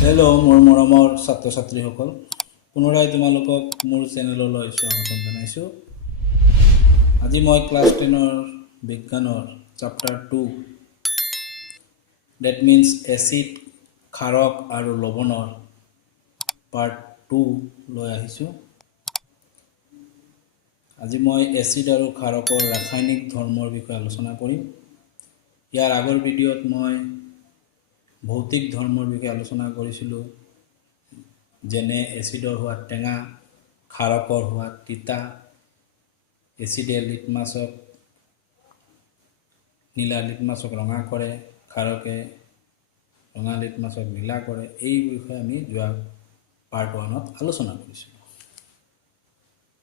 Hello' মোৰ মৰমৰ ছাত্ৰ ছাত্ৰীসকল, পুনৰাই তোমালোকক মোৰ চেনেললৈ স্বাগতম জনাইছোঁ। আজি মই ক্লাছ 10ৰ বিজ্ঞানৰ চেপ্টাৰ 2 ডেট মিন্স এচিড, ক্ষাৰক আৰু লৱণৰ পাৰ্ট 2 লৈ আহিছোঁ। আজি মই এচিড আৰু ক্ষাৰকৰ ৰাসায়নিক ধৰ্মৰ বিষয়ে আলোচনা কৰিম। ইয়াৰ আগৰ ভিডিঅ'ত মই ভৌতিক ধৰ্মৰ বিষয়ে আলোচনা কৰিছিলোঁ, যেনে এচিডৰ সোৱাদ টেঙা, ক্ষাৰকৰ সোৱাদ তিতা, এচিডে নীলা লিটমাছক ৰঙা কৰে, ক্ষাৰকে ৰঙা লিটমাছক নীলা কৰে। এই বিষয়ে আমি যোৱা পাৰ্ট 1ত আলোচনা কৰিছিলোঁ।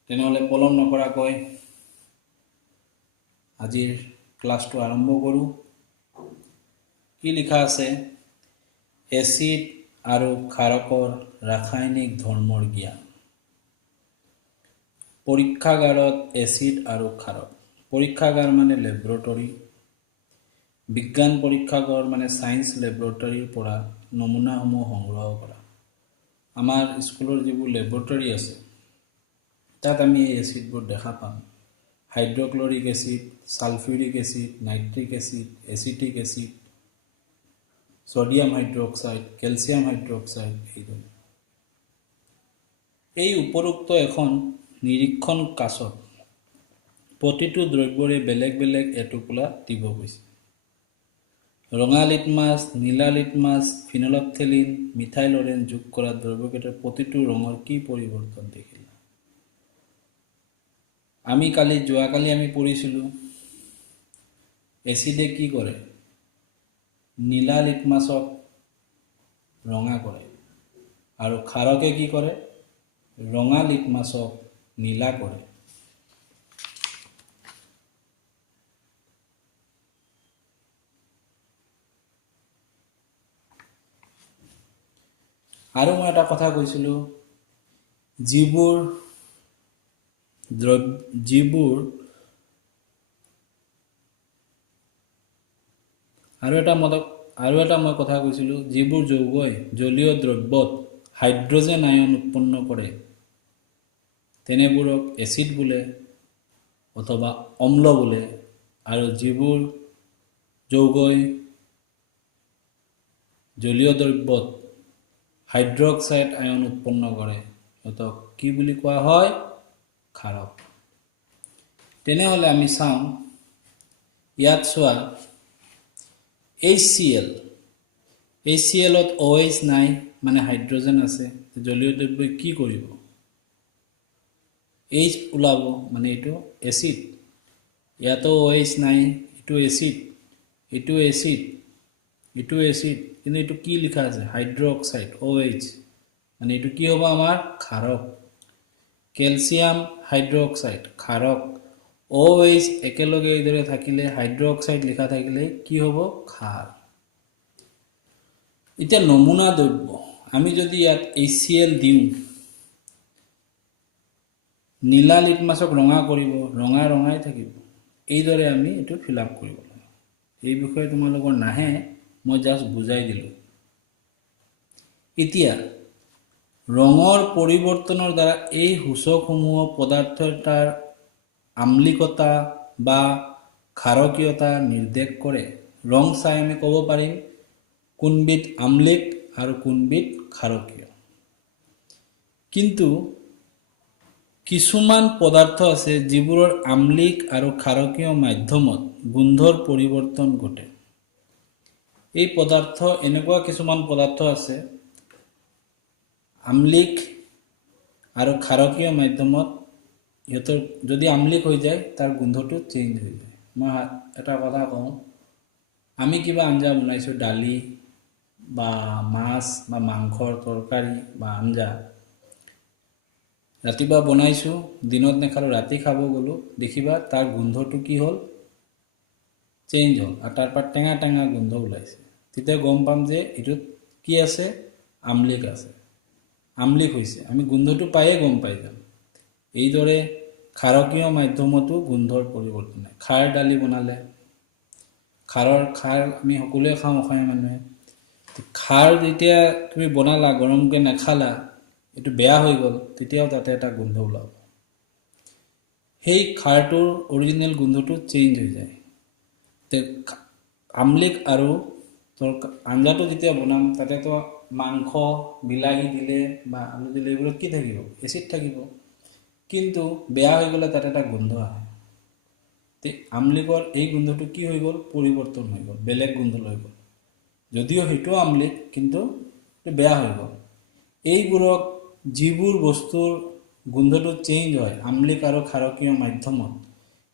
তেনেহ'লে পলম নকৰাকৈ আজিৰ ক্লাছটো আৰম্ভ কৰোঁ। কি লিখা আছে? এচিড আৰু ক্ষাৰকৰ ৰাসায়নিক ধৰ্মৰ জ্ঞান। পৰীক্ষাগাৰত এচিড আৰু ক্ষাৰক। পৰীক্ষাগাৰ মানে লেবৰেটৰী। বিজ্ঞান পৰীক্ষাগাৰ মানে ছায়েন্স লেবৰেটৰীৰ পৰা নমুনাসমূহ সংগ্ৰহ কৰা। আমাৰ স্কুলৰ যিবোৰ লেবৰেটৰী আছে তাত আমি এই এচিডবোৰ দেখা পাম। Hydrochloric acid, sulphuric acid, nitric acid, acetic acid, sodium hydroxide, calcium hydroxide. এই উপৰোক্ত এখন নিৰীক্ষণ কাছত প্ৰতিটো দ্ৰব্যৰে বেলেগ বেলেগ এটোপোলা দিব গৈছে। ৰঙা লিটমাছ, নীলা লিটমাছ, ফিনলফথেলিন, মিথাইল অৰেঞ্জ যোগ কৰা দ্ৰব্যকেইটাৰ প্ৰতিটো ৰঙৰ কি পৰিৱৰ্তন দেখিলা? যোৱাকালি আমি পঢ়িছিলোঁ এচিডে কি কৰে? নীলা লিটমাছক ৰঙা কৰে, আৰু ক্ষাৰকে কি কৰে? ৰঙা লিটমাছক নীলা কৰে। আৰু মই এটা কথা কৈছিলোঁ, যিবোৰ যৌগই জলীয় দ্ৰব্যত হাইড্ৰজেন আয়ন উৎপন্ন কৰে তেনেবোৰক এচিড বোলে অথবা অম্ল বোলে, আৰু যিবোৰ যৌগই জলীয় দ্ৰব্যত হাইড্ৰক্সাইড আয়ন উৎপন্ন কৰে সিহঁতক কি বুলি কোৱা হয়? ক্ষাৰক। তেনেহ'লে আমি চাওঁ, ইয়াত চোৱা HClত OH নাই, মানে হাইড্ৰজেন আছে। জলীয় দ্ৰব্যই কি কৰিব? H ওলাব, মানে এইটো এচিড। ইয়াতো OH নাই, এইটো এচিড, এইটো এচিড, এইটো এচিড, কিন্তু এইটো কি লিখা আছে? হাইড্ৰক্সাইড, OH, মানে এইটো কি হ'ব? আমাৰ ক্ষাৰক। কেলছিয়াম হাইড্ৰক্সাইড, ক্ষাৰক। OH একেলগে এইদৰে থাকিলে, হাইড্ৰক্সাইড লিখা থাকিলে কি হ'ব? ক্ষাৰ। এতিয়া নমুনা দ্ৰব্য, আমি যদি ইয়াত HCl দিওঁ, নীলা লিটমাছক ৰঙা কৰিব, ৰঙাই থাকিব। এইদৰে আমি এইটো ফিল আপ কৰিব লাগিব। এই বিষয়ে তোমালোকৰ নাহে, মই জাষ্ট বুজাই দিলোঁ। এতিয়া ৰঙৰ পৰিৱৰ্তনৰ দ্বাৰা এই সূচকসমূহ পদাৰ্থটাৰ আম্লিকতা বা ক্ষাৰকীয়তা নিৰ্দেশ কৰে। ৰং চাই আমি ক'ব পাৰিম কোনবিধ আম্লিক আৰু কোনবিধ ক্ষাৰকীয়। কিন্তু কিছুমান পদাৰ্থ আছে যিবোৰৰ আম্লিক আৰু ক্ষাৰকীয় মাধ্যমত গোন্ধৰ পৰিৱৰ্তন ঘটে। এই এনেকুৱা কিছুমান পদাৰ্থ আছে আম্লিক আৰু ক্ষাৰকীয় মাধ্যমত, সিহঁতৰ যদি আম্লিক হৈ যায় তাৰ গোন্ধটো চেঞ্জ হৈ যায়। মই এটা কথা কওঁ, আমি কিবা আঞ্জা বনাইছোঁ, দালি বা মাছ বা মাংসৰ তৰকাৰী বা আঞ্জা, ৰাতিপুৱা বনাইছোঁ, দিনত নেখালোঁ, ৰাতি খাব গ'লোঁ, দেখিবা তাৰ গোন্ধটো কি হ'ল? চেঞ্জ হ'ল, আৰু তাৰ পৰা টেঙা টেঙা গোন্ধ ওলাইছে। তেতিয়া গম পাম যে এইটোত কি আছে? আম্লিক আছে, আম্লিক হৈছে। আমি গোন্ধটো পায়ে গম পাই যাম। এইদৰে ক্ষাৰকীয় মাধ্যমতো গোন্ধৰ পৰিৱৰ্তন হয়। খাৰ দালি বনালে, খাৰ আমি সকলোৱে খাওঁ অসমীয়া মানুহে। খাৰ যেতিয়া তুমি বনালা গৰমকৈ নাখালা এইটো বেয়া হৈ গ'ল তেতিয়াও তাতে এটা গোন্ধ ওলাব সেই খাৰটোৰ অৰিজিনেল গোন্ধটো চেঞ্জ হৈ যায় তে আমলিক আৰু আঞ্জাটো যেতিয়া বনাম তাতেতো মাংস বিলাহী দিলে বা আলু দিলে এইবোৰত কি থাকিব এচিড থাকিব কিন্তু বেয়া হৈ গ'লে তাতে এটা গোন্ধ আহে তে আমলিকৰ এই গোন্ধটো কি হৈ গ'ল পৰিৱৰ্তন হৈ গ'ল বেলেগ গোন্ধ লৈ গ'ল যদিও সেইটো আমলিক কিন্তু বেয়া হৈ গ'ল এইবোৰক যিবোৰ বস্তুৰ গোন্ধটো চেঞ্জ হয় আমলিক আৰু ক্ষাৰকীয় মাধ্যমত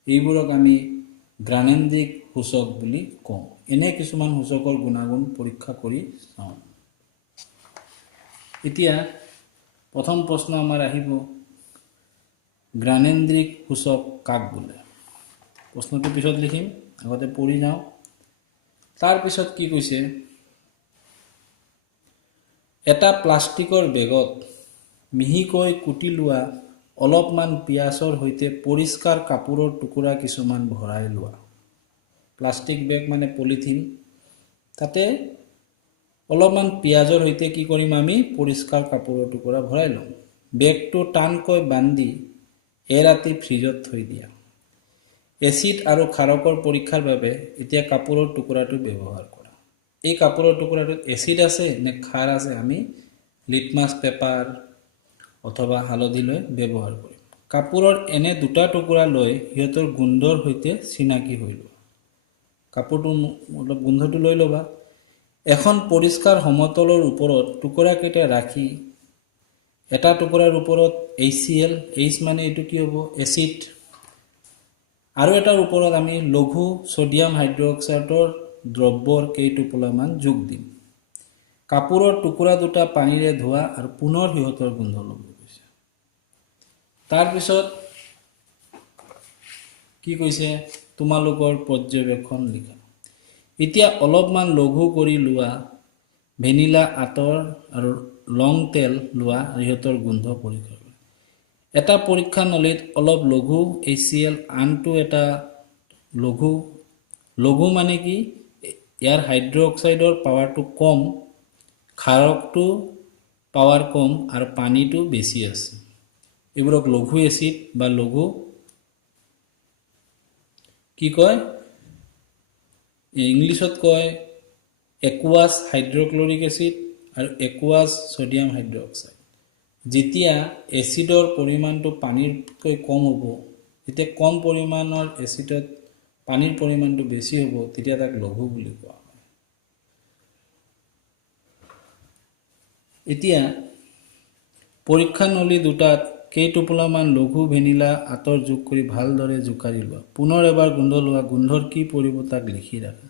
এইবোৰক আমি গ্ৰানেন্দ্ৰিক সূচক বুলি কওঁ এনে কিছুমান সূচকৰ গুণাগুণ পৰীক্ষা কৰি চাওঁ এতিয়া প্ৰথম প্ৰশ্ন আমাৰ আহিব গ্ৰানেন্দ্ৰিক সূচক কাক বোলে প্ৰশ্নটো পিছত লিখিম আগতে পঢ়ি যাওঁ তাৰ পিছত কি কৈছে এটা প্লাষ্টিকৰ বেগত মিহিকৈ কুটি লোৱা অলপমান পিয়াজৰ সৈতে পৰিষ্কাৰ কাপোৰৰ টুকুৰা কিছুমান ভৰাই লোৱা প্লাষ্টিক বেগ মানে পলিথিন তাতে অলপমান পিয়াজৰ সৈতে কি কৰিম আমি পৰিষ্কাৰ কাপোৰৰ টুকুৰা ভৰাই ল'ম বেগটো টানকৈ বান্ধি এৰাতি ফ্ৰিজত থৈ দিয়া এচিড আৰু ক্ষাৰকৰ পৰীক্ষাৰ বাবে এতিয়া কাপোৰৰ টুকুৰাটো ব্যৱহাৰ কৰা এই কাপোৰৰ টুকুৰাটোত এচিড আছে নে ক্ষাৰ আছে আমি লিটমাছ পেপাৰ অথবা হালধি লৈ ব্যৱহাৰ কৰিম কাপোৰৰ এনে দুটা টুকুৰা লৈ সিহঁতৰ গোন্ধৰ সৈতে চিনাকি হৈ লোৱা কাপোৰটো অলপ গোন্ধটো লৈ ল'বা এখন পৰিষ্কাৰ সমতলৰ ওপৰত টুকুৰাকেইটা ৰাখি এটা টুকুৰাৰ ওপৰত HCl H মানে এইটো কি হ'ব এচিড আৰু এটাৰ ওপৰত আমি লঘু সোডিয়াম হাইড্ৰক্সাইডৰ দ্ৰব্যৰ কেইটোপোলামান যোগ দিম কাপোৰৰ টুকুৰা দুটা পানীৰে ধোৱা আৰু পুনৰ সিহঁতৰ গোন্ধ ল'ব কৈছে তাৰপিছত কি কৈছে তোমালোকৰ পৰ্যবেক্ষণ লিখা এতিয়া অলপমান লঘু কৰি লোৱা ভেনিলা আতৰ আৰু লং তেল লোৱা সিহঁতৰ গোন্ধ পৰীক্ষা কৰা এটা পৰীক্ষা নলীত অলপ লঘু HCl আনটো এটা লঘু মানে কি ইয়াৰ হাইড্ৰক্সাইডৰ পাৱাৰটো কম ক্ষাৰকটো পাৱাৰ কম আৰু পানীটো বেছি আছে এইবোৰক লঘু এচিড বা লঘু কি কয় ইংলিছত কয় একুৱাছ হাইড্ৰক্লৰিক এচিড আৰু একুৱাছ সোডিয়াম হাইড্ৰক্সাইড যেতিয়া এচিডৰ পৰিমাণটো পানীতকৈ কম হ'ব যেতিয়া কম পৰিমাণৰ এচিডত পানীৰ পৰিমাণটো বেছি হ'ব তেতিয়া তাক লঘু বুলি কোৱা হয় এতিয়া পৰীক্ষা নলী দুটাত কেইটোপোলামান লঘু ভেনিলা আতৰ যোগ কৰি ভালদৰে জোকাৰি লোৱা পুনৰ এবাৰ গোন্ধ লোৱা গোন্ধৰ কি পৰিব তাক লিখি ৰাখা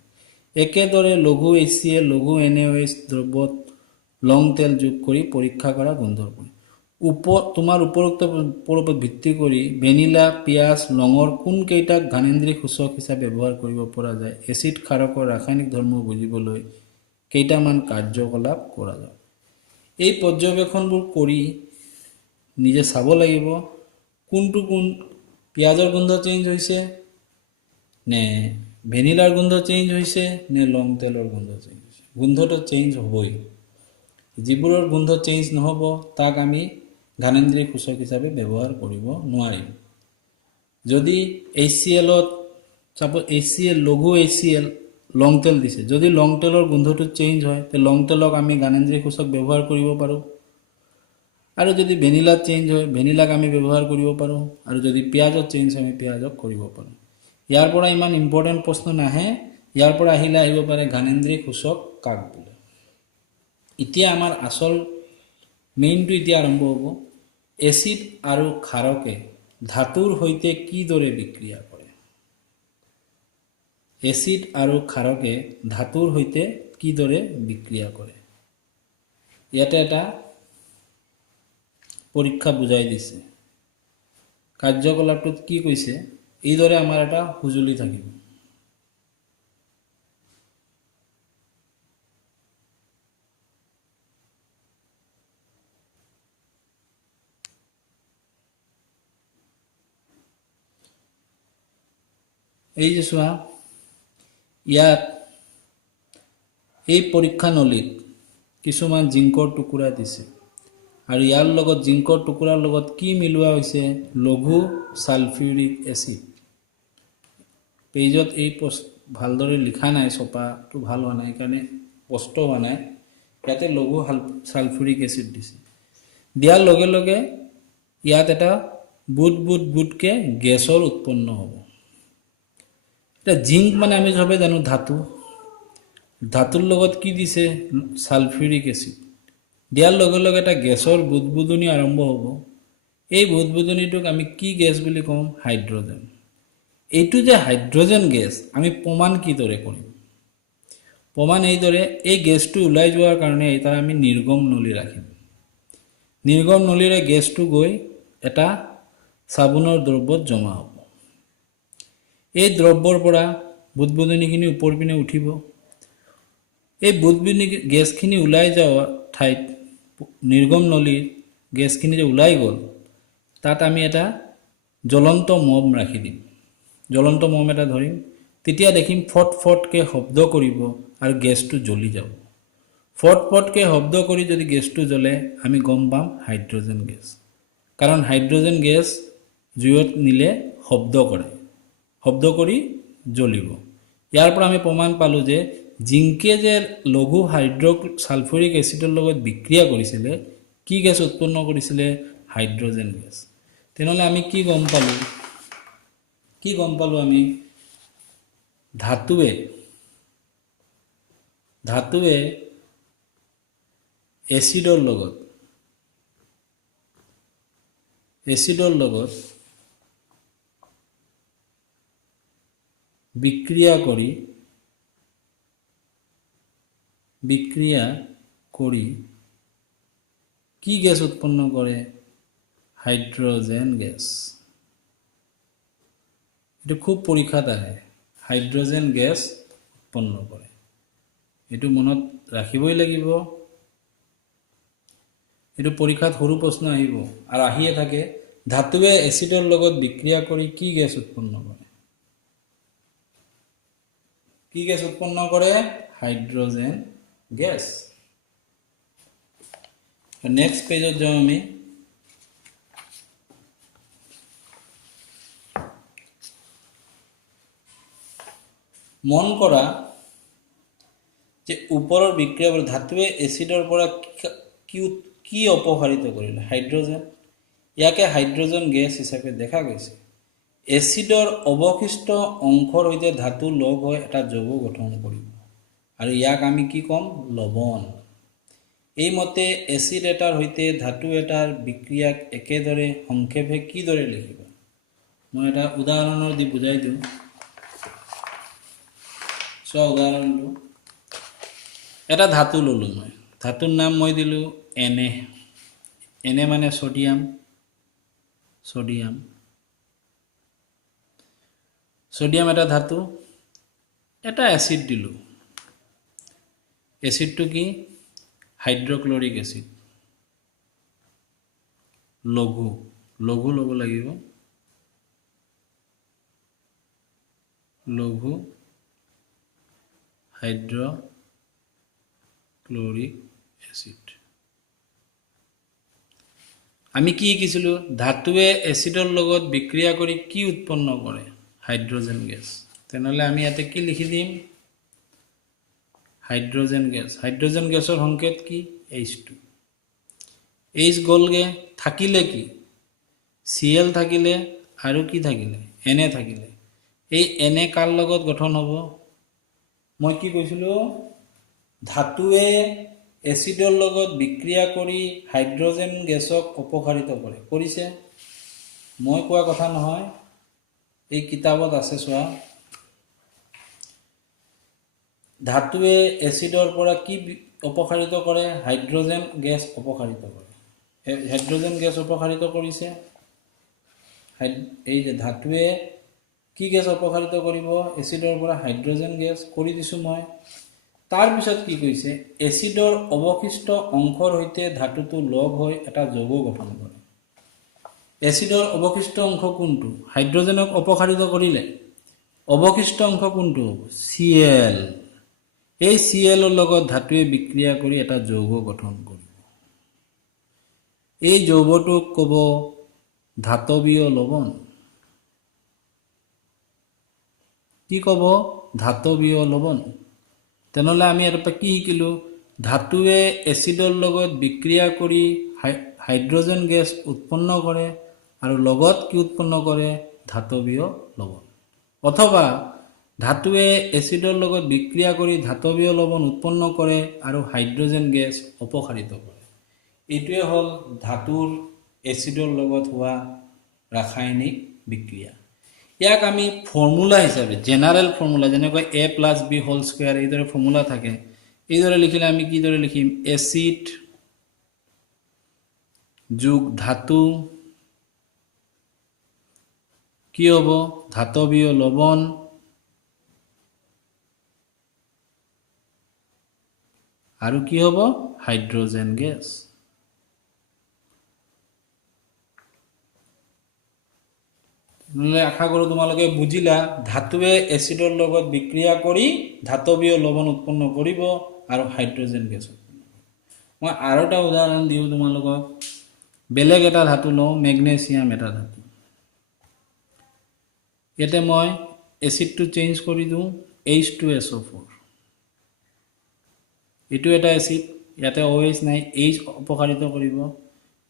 একেদৰে লঘু HCl লঘু NaOH দ্ৰব্যত লং তেল যোগ কৰি পৰীক্ষা কৰা গোন্ধৰ পৰিব তোমাৰ উপৰোক্ত ওপৰত ভিত্তি কৰি ভেনিলা পিয়াজ লঙৰ কোনকেইটাক ঘানেন্দ্ৰিক সূচক হিচাপে ব্যৱহাৰ কৰিব পৰা যায় এচিড ক্ষাৰকৰ ৰাসায়নিক ধৰ্ম বুজিবলৈ কেইটামান কাৰ্যকলাপ কৰা যায় এই পৰ্যবেক্ষণবোৰ কৰি নিজে চাব লাগিব কোনটো পিয়াজৰ গোন্ধ চেঞ্জ হৈছে নে ভেনিলাৰ গোন্ধ চেঞ্জ হৈছে নে লং তেলৰ গোন্ধ চেঞ্জ হৈছে গোন্ধটো চেঞ্জ হ'বই যিবোৰৰ গোন্ধ চেঞ্জ নহ'ব তাক আমি ঘানেন্দ্ৰিক সূচক হিচাপে ব্যৱহাৰ কৰিব নোৱাৰিম যদি HClত সাপোজ HCl লঘু HCl লং তেল দিছে যদি লং তেলৰ গোন্ধটো চেঞ্জ হয় তে লং তেলক আমি ঘানেন্দ্ৰিক সূচক ব্যৱহাৰ কৰিব পাৰোঁ আৰু যদি ভেনিলা চেঞ্জ হয় ভেনিলাক আমি ব্যৱহাৰ কৰিব পাৰোঁ আৰু যদি পিয়াজত চেঞ্জ হয় আমি পিয়াজক কৰিব পাৰোঁ ইয়াৰ পৰা ইমান ইম্পৰ্টেন্ট প্ৰশ্ন নাহে ইয়াৰ পৰা আহিব পাৰে ঘানেন্দ্ৰিক সূচক কাক বোলে এতিয়া আমাৰ আসল মেইনটো এতিয়া আৰম্ভ হ'ব এচিড আৰু ক্ষাৰকে ধাতুৰ সৈতে কিদৰে বিক্ৰিয়া কৰে এচিড আৰু ক্ষাৰকে ধাতুৰ সৈতে কিদৰে বিক্ৰিয়া কৰে ইয়াতে এটা পৰীক্ষা বুজাই দিছে কাৰ্যকলাপটোত কি কৈছে এইদৰে আমাৰ এটা হুজুলি থাকিব এই যে চোৱা ইয়াত এই পৰীক্ষা নলীত কিছুমান জিংকৰ টুকুৰা দিছে আৰু ইয়াৰ লগত জিংকৰ টুকুৰাৰ লগত কি মিলোৱা হৈছে লঘু সালফিউৰিক এচিড পেজত এই ভালদৰে লিখা নাই ছপাটো ভাল হোৱা নাই কাৰণে স্পষ্ট হোৱা নাই ইয়াতে লঘু সালফিউৰিক এচিড দিছে দিয়াৰ লগে লগে ইয়াত এটা বুটকে গেছৰ উৎপন্ন হ'ব এটা জিংক মানে আমি সবে জানো ধাতুৰ লগত কি দিছে সালফিউৰিক এচিড দিয়াৰ লগে লগে এটা গেছৰ বুদবুদনি আৰম্ভ হ'ব এই বুদবুদনিটোক আমি কি গেছ বুলি কম হাইড্ৰজেন এইটো যে হাইড্ৰজেন গেছ আমি প্ৰমাণ কিদৰে কৰিম প্ৰমাণ এইদৰে এই গেছটো ওলাই যোৱাৰ কাৰণে এটা আমি নিৰ্গম নলী ৰাখিম নিৰ্গম নলীৰে গেছটো গৈ এটা সাবুনৰ দ্ৰব্যত জমা হ'ব এই দ্ৰব্যৰ পৰা বুদবুদনিখিনি ওপৰ পিনে উঠিব এই বুদবুদনি গেছখিনি ওলাই যোৱা ঠাইত নিৰ্গম নলীৰ গেছখিনি যে ওলাই গ'ল তাত আমি এটা জ্বলন্ত মম ৰাখি দিম জ্বলন্ত মম এটা ধৰিম তেতিয়া দেখিম ফটকে শব্দ কৰিব আৰু গেছটো জ্বলি যাব ফটকে শব্দ কৰি যদি গেছটো জ্বলে আমি গম পাম হাইড্ৰজেন গেছ কাৰণ হাইড্ৰজেন গেছ জুইত নিলে শব্দ কৰি জ্বলিব ইয়াৰ পৰা আমি প্ৰমাণ পালোঁ যে জিংকে যে লঘু সালফিউৰিক এচিডৰ লগত বিক্ৰিয়া কৰিছিলে কি গেছ উৎপন্ন কৰিছিলে হাইড্ৰজেন গেছ তেনেহ'লে আমি কি গম পালোঁ আমি ধাতুৱে এচিডৰ লগত বিক্ৰিয়া কৰি কি গেছ উৎপন্ন কৰে হাইড্ৰজেন গেছ এইটো খুব পৰীক্ষাত আহে হাইড্ৰজেন গেছ উৎপন্ন কৰে এইটো মনত ৰাখিবই লাগিব এইটো পৰীক্ষাত সৰু প্ৰশ্ন আহিব আৰু আহিয়ে থাকে ধাতুৱে এচিডৰ লগত বিক্ৰিয়া কৰি কি গেছ উৎপন্ন কৰে হাইড্ৰজেন গেছ নেক্সট পেজত যাওঁ আমি মন কৰা যে ওপৰৰ বিক্ৰিয়া ধাতুৱে এচিডৰ পৰা কি অপসাৰিত কৰিলে হাইড্ৰজেন ইয়াকে হাইড্ৰজেন গেছ হিচাপে দেখা গৈছে এচিডৰ অৱশিষ্ট অংশৰ সৈতে ধাতু লগ হৈ এটা যৌগ গঠন কৰিব আৰু ইয়াক আমি কি ক'ম লৱণ এইমতে এচিড এটাৰ সৈতে ধাতু এটাৰ বিক্ৰিয়াক একেদৰে সংক্ষেপে কিদৰে লিখিব মই এটা উদাহৰণৰ দি বুজাই দিওঁ উদাহৰণটো এটা ধাতু ললোঁ মই ধাতুৰ নাম মই দিলোঁ Na মানে সোডিয়াম এটা ধাতু এটা এচিড দিলোঁ এচিডটো কি হাইড্ৰক্লৰিক এচিড লঘু ল'ব লাগিব লঘু হাইড্ৰক্লৰিক এচিড আমি কি শিকিছিলোঁ ধাতুৱে এচিডৰ লগত বিক্ৰিয়া কৰি কি উৎপন্ন কৰে হাইড্ৰজেন গেছ তেনেহ'লে আমি ইয়াতে কি লিখি দিম হাইড্ৰজেন গেছৰ সংকেত কি H2 H গ'লগে থাকিলে কি Cl থাকিলে আৰু কি থাকিলে Na থাকিলে এই Na কাৰ লগত গঠন হ'ব মই কি কৈছিলোঁ ধাতুৱে এচিডৰ লগত বিক্ৰিয়া কৰি হাইড্ৰজেন গেছক অপসাৰিত কৰিছে মই কোৱা কথা নহয় এই কিতাপত আছে চোৱা ধাতুৱে এচিডৰ পৰা কি অপসাৰিত কৰে হাইড্ৰজেন গেছ অপসাৰিত কৰে হাইড্ৰজেন গেছ অপসাৰিত কৰিছে এই যে ধাতুৱে কি গেছ অপসাৰিত কৰিব এচিডৰ পৰা হাইড্ৰজেন গেছ কৰি দিছোঁ মই তাৰ পিছত কি কৈছে এচিডৰ অৱশিষ্ট অংশৰ সৈতে ধাতুটো লগ হৈ এটা যৌগ গঠন কৰে এচিডৰ অৱশিষ্ট অংশ কোনটো হাইড্ৰজেনক অপসাৰিত কৰিলে অৱশিষ্ট অংশ কোনটো Cl এই Cl লগত ধাতুৱে বিক্ৰিয়া কৰি এটা যৌগ গঠন কৰিব। এই যৌগটোক ক'ব ধাতৱীয় লৱণ। কি ক'ব? ধাতৱীয় লৱণ। তেনেহ'লে আমি এটা কি শিকিলোঁ? ধাতুৱে এচিডৰ লগত বিক্ৰিয়া কৰি হাইড্ৰজেন গেছ উৎপন্ন কৰে আৰু লগত কি উৎপন্ন কৰে? ধাতৱীয় লৱণ। অথবা ধাতুৱে এচিডৰ লগত বিক্ৰিয়া কৰি ধাতৱীয় লৱণ উৎপন্ন কৰে আৰু হাইড্ৰজেন গেছ অপসাৰিত কৰে। এইটোৱে হ'ল ধাতুৰ এচিডৰ লগত হোৱা ৰাসায়নিক বিক্ৰিয়া। ইয়াক আমি ফৰ্মুলা হিচাপে, জেনাৰেল ফৰ্মুলা, যেনেকৈ A+B² এইদৰে ফৰ্মুলা থাকে, এইদৰে লিখিলে আমি কিদৰে লিখিম? এচিড যোগ ধাতু কি হ'ব? ধাতৱীয় লৱণ আৰু কি হ'ব? Hydrogen gas. আশা কৰোঁ তোমালোকে বুজিলা। ধাতুৱে এচিডৰ লগত বিক্ৰিয়া কৰি ধাতৱীয় লৱণ উৎপন্ন কৰিব আৰু হাইড্ৰজেন গেছ উৎপন্ন কৰিব। মই আৰু এটা উদাহৰণ দিওঁ তোমালোকক। বেলেগ এটা ধাতু লওঁ, মেগনেছিয়াম এটা ধাতু। ইয়াতে মই এচিডটো চেঞ্জ কৰি দিওঁ H2SO4। এইটো এটা এচিড, ইয়াতে OH নাই, H অপসাৰিত কৰিব।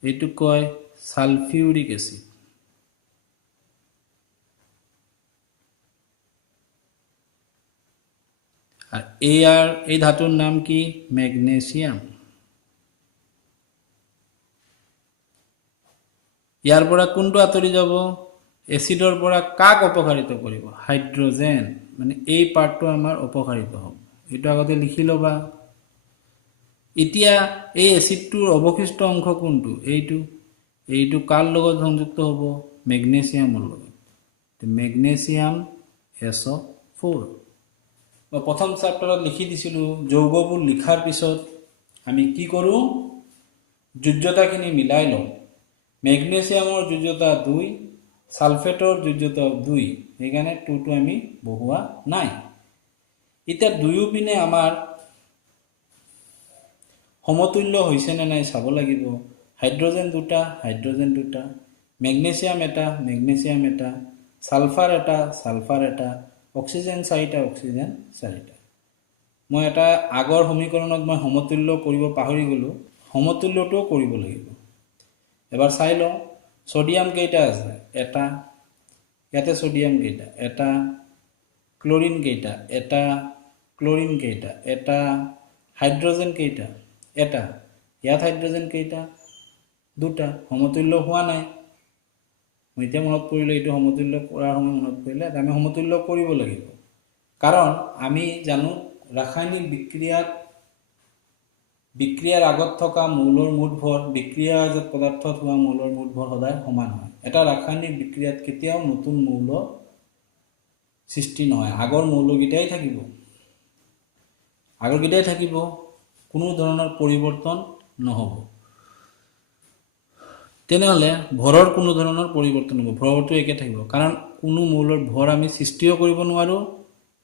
এইটোক কয় সালফিউৰিক এচিড। আৰ এই ধাতুৰ নাম কি? ম্যাগনেসিয়াম। ইয়াৰ পৰা কোনটো আঁতৰি যাব? এচিডৰ পৰা কাক অপকাৰিত কৰিব? হাইড্ৰজেন। মানে এই পাৰ্টটো আমাৰ অপকাৰিত হ'ব। এইটো আগতে লিখি ল'বা। এতিয়া এই এচিডটোৰ অৱশিষ্ট অংশ কোনটো? এইটো কাৰ লগত সংযুক্ত হ'ব? মেগনেছিয়ামৰ লগত। Magnesium SO4। মই প্ৰথম চেপ্টাৰত লিখি দিছিলোঁ, যৌগবোৰ লিখাৰ পিছত আমি কি কৰোঁ? যোজ্যতাখিনি মিলাই লওঁ। মেগনেছিয়ামৰ যোজ্যতা 2, সালফেটৰ যোজ্যতা 2, সেইকাৰণে 2টো আমি বহুৱা নাই। এতিয়া দুয়ো পিনে আমাৰ সমতুল্য হৈছে নে নাই চাব লাগিব। হাইড্ৰজেন দুটা, হাইড্ৰজেন দুটা, মেগনেছিয়াম এটা, মেগনেছিয়াম এটা, সালফাৰ এটা, সালফাৰ এটা, অক্সিজেন 4টা, অক্সিজেন 4টা। মই এটা আগৰ সমীকৰণত মই সমতুল্য কৰিব পাহৰি গ'লোঁ। সমতুল্যটোও কৰিব লাগিব। এবাৰ চাই লওঁ, সোডিয়াম কেইটা আছে? এটা। ইয়াতে সোডিয়াম কেইটা? এটা। ক্লোৰিন কেইটা? এটা। ক্লোৰিন কেইটা? এটা। হাইড্ৰজেন কেইটা? এটা। ইয়াত হাইড্ৰজেন কেইটা? দুটা। সমতুল্য হোৱা নাই। মই এতিয়া মনত পৰিলে, এইটো সমতুল্য কৰাৰ সময় মনত পৰিলে, আমি সমতুল্য কৰিব লাগিব। কাৰণ আমি জানো ৰাসায়নিক বিক্ৰিয়াৰ আগত থকা মৌলৰ মুঠ ভৰ বিক্ৰিয়াজাত পদাৰ্থত হোৱা মৌলৰ মুঠ ভৰ সদায় সমান হয়। এটা ৰাসায়নিক বিক্ৰিয়াত কেতিয়াও নতুন মৌল সৃষ্টি নহয়। আগৰ মৌলকেইটাই থাকিব। কোনো ধৰণৰ পৰিৱৰ্তন নহ'ব। তেনেহ'লে ভৰৰ কোনো ধৰণৰ পৰিৱৰ্তন নহ'ব। ভৰটো একে থাকিব। কাৰণ কোনো মৌলৰ ভৰ আমি সৃষ্টিও কৰিব নোৱাৰোঁ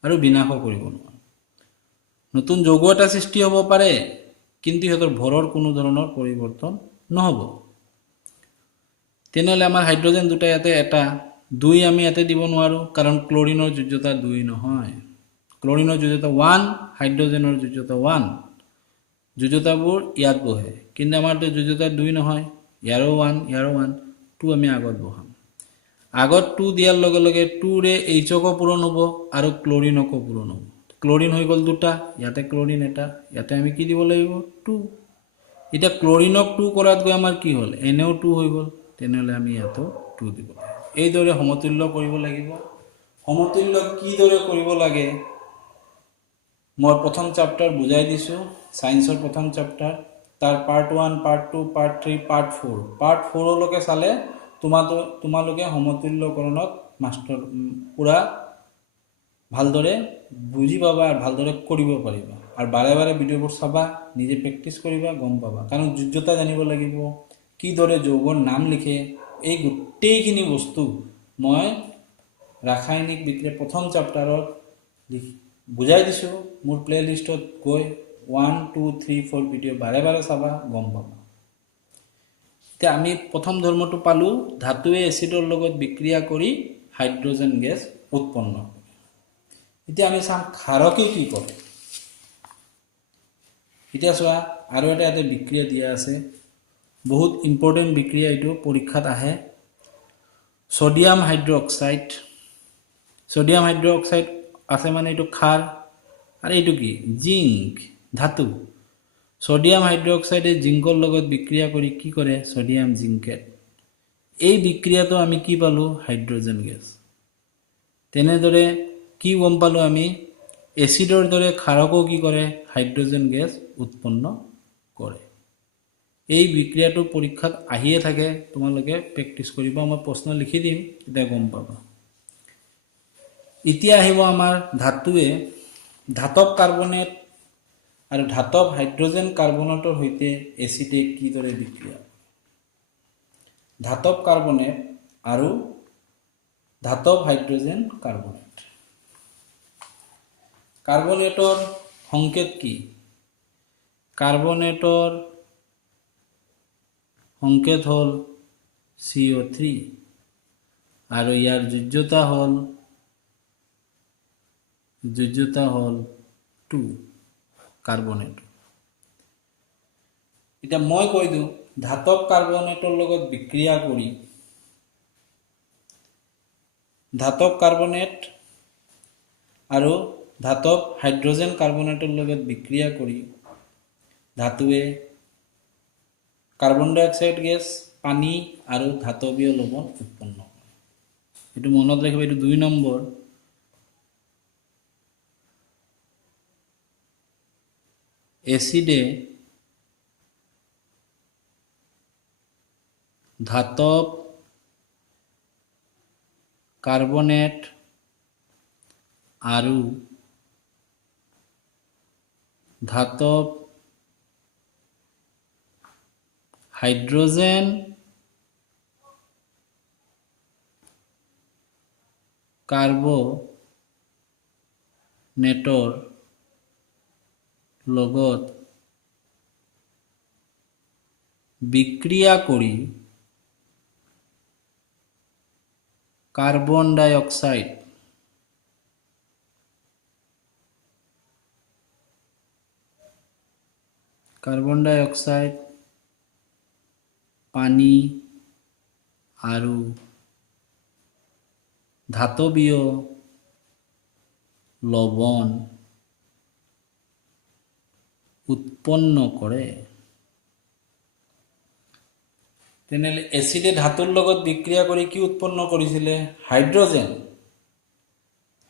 আৰু বিনাশো কৰিব নোৱাৰোঁ। নতুন যৌগ এটা সৃষ্টি হ'ব পাৰে, কিন্তু সিহঁতৰ ভৰৰ কোনো ধৰণৰ পৰিৱৰ্তন নহ'ব। তেনেহ'লে আমাৰ হাইড্ৰজেন দুটা ইয়াতে এটা, 2 আমি ইয়াতে দিব নোৱাৰোঁ, কাৰণ ক্লোৰিনৰ যোজ্যতা 2 নহয়। ক্লোৰিনৰ যোজ্যতা 1, হাইড্ৰজেনৰ যোজ্যতা 1। যোজ্যতাবোৰ ইয়াত বহে, কিন্তু আমাৰতো যোজ্যতা 2 নহয়। ইয়াৰো 1, ইয়াৰো 1, 2 আমি আগত বহাম। আগত 2 দিয়াৰ লগে লগে 2ৰে Hকো পূৰণ হ'ব আৰু ক্লোৰিনকো পূৰণ হ'ব। ক্লোৰিন হৈ গ'ল দুটা, ইয়াতে ক্লোৰিন এটা, ইয়াতে আমি কি দিব লাগিব? 2। এতিয়া ক্লোৰিনক 2 কৰাত গৈ আমাৰ কি হ'ল? NO2 হৈ গ'ল। তেনেহ'লে আমি ইয়াতো 2 দিব লাগিব। এইদৰে সমতুল্য কৰিব লাগিব। সমতুল্য কিদৰে কৰিব লাগে মই প্ৰথম চেপ্টাৰ বুজাই দিছোঁ, সায়েন্সৰ প্ৰথম চেপ্টাৰ। তাৰ part 1, part 2, part 3, part 4। Part 4লৈকে চালে তোমালোকে সমতুল্যকৰণত পুৰা ভালদৰে বুজি পাবা আৰু ভালদৰে কৰিব পাৰিবা। আৰু বাৰে বাৰে ভিডিঅ'বোৰ চাবা, নিজে প্ৰেক্টিছ কৰিবা, গম পাবা। কাৰণ যোজ্যতা জানিব লাগিব, কিদৰে যৌগৰ নাম লিখে, এই গোটেইখিনি বস্তু মই ৰাসায়নিক বিক্ৰিয়া প্ৰথম চেপ্টাৰত বুজাই দিছোঁ মোৰ প্লেলিষ্টত গৈ 1 2 3 4 ভিডিঅ' বাৰে বাৰে চাবা গম পাবা। এতিয়া আমি প্ৰথম ধৰ্মটো পালোঁ, ধাতুৱে এচিডৰ লগত বিক্ৰিয়া কৰি হাইড্ৰজেন গেছ উৎপন্ন কৰে। এতিয়া আমি চাম ক্ষাৰকে কি কৰে। এতিয়া চোৱা আৰু এটা ইয়াতে বিক্ৰিয়া দিয়া আছে, বহুত ইম্পৰ্টেণ্ট বিক্ৰিয়া, এইটো পৰীক্ষাত আহে। ছডিয়াম হাইড্ৰক্সাইড, ছডিয়াম হাইড্ৰক্সাইড আছে মানে এইটো ক্ষাৰ, আৰু এইটো কি জিংক ধাতু। ছডিয়াম হাইড্ৰক্সাইডে জিংকৰ লগত বিক্ৰিয়া কৰি কি কৰে ছডিয়াম জিংকেট। এই বিক্ৰিয়াটো আমি কি পালোঁ হাইড্ৰজেন গেছ। তেনেদৰে কি গম পালোঁ আমি এচিডৰ দৰে ক্ষাৰকো কি কৰে হাইড্ৰজেন গেছ উৎপন্ন কৰে। এই বিক্ৰিয়াটো পৰীক্ষাত আহিয়ে থাকে, তোমালোকে প্ৰেক্টিছ কৰিবা, মই প্ৰশ্ন লিখি দিম তেতিয়া গম পাবা। এতিয়া আহিব আমাৰ ধাতুৱে ধাতৱ কাৰ্বনেট আৰু ধাতৱ হাইড্ৰজেন কাৰ্বনেটৰ সৈতে এচিডে কিদৰে বিক্ৰিয়া। ধাতৱ কাৰ্বনেট আৰু ধাতৱ হাইড্ৰজেন কাৰ্বনেট। কাৰ্বনেটৰ সংকেত কি? কাৰ্বনেটৰ সংকেত হ'ল CO3 আৰু ইয়াৰ যোজ্যতা হ'ল 2 কাৰ্বনেট। এতিয়া মই কৈ দিওঁ ধাতৱ কাৰ্বনেটৰ লগত বিক্ৰিয়া কৰি ধাতৱ কাৰ্বনেট আৰু ধাতৱ হাইড্ৰজেন কাৰ্বনেটৰ লগত বিক্ৰিয়া কৰি ধাতুৱে কাৰ্বন ডাই অক্সাইড গেছ, পানী আৰু ধাতৱীয় লৱণ উৎপন্ন কৰে। এইটো মনত ৰাখিব, এইটো 2 নম্বৰ। এচিডে ধাতৱ কাৰ্বনেট আৰু ধাতৱ হাইড্ৰজেন কাৰ্বনেটৰ লগত বিক্ৰিয়া কৰি কাৰ্বন ডাই অক্সাইড পানী আৰু ধাতৱীয় লৱণ উৎপন্ন কৰে। তেনেহ'লে এচিডে ধাতুৰ লগত বিক্ৰিয়া কৰি কি উৎপন্ন কৰিছিলে হাইড্ৰজেন।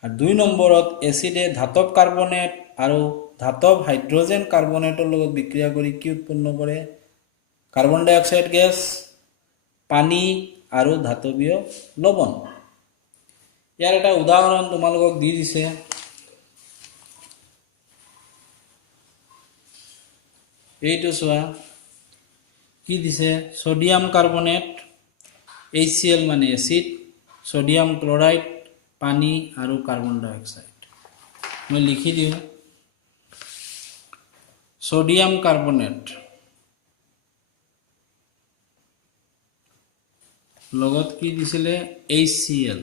আৰু 2 নম্বৰত এচিডে ধাতৱ কাৰ্বনেট আৰু ধাতৱ হাইড্ৰজেন কাৰ্বনেটৰ লগত বিক্ৰিয়া কৰি কি উৎপন্ন কৰে কাৰ্বন ডাই অক্সাইড গেছ, পানী আৰু ধাতৱীয় লৱণ। ইয়াৰ এটা উদাহৰণ তোমালোকক দি দিছে, এইটো চোৱা কি দিছে ছডিয়াম কাৰ্বনেট, HCl মানে এচিড, ছডিয়াম ক্লৰাইড পানী আৰু কাৰ্বন ডাই অক্সাইড। মই লিখি দিওঁ ছডিয়াম কাৰ্বনেট লগত কি দিছিলে HCl।